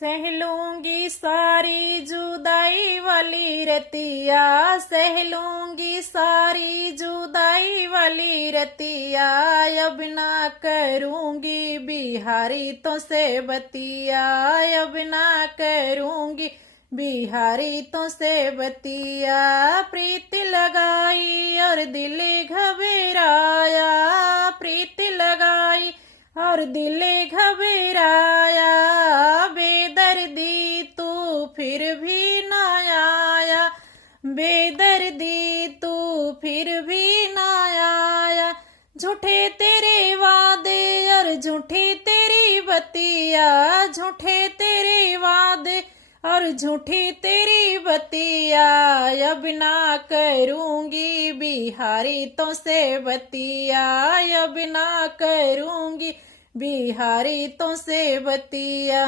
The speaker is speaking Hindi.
सह लूंगी सारी जुदाई वाली रतिया, सह लूंगी सारी जुदाई वाली रतिया, अब ना करूंगी बिहारी तो से बतिया, अब ना करूंगी बिहारी तो से बतिया। प्रीत लगाई और दिल घबराया, प्रीत लगाई और दिल घबराया, बेदर्दी तू फिर भी न आया, बेदर्दी तू फिर भी न आया। झूठे तेरे वादे और झूठी तेरी बतिया, झूठे तेरे वादे और झूठी तेरी बतिया, अब ना करूंगी बिहारी तो से बतिया, अब ना करूंगी बिहारी तो से बतिया।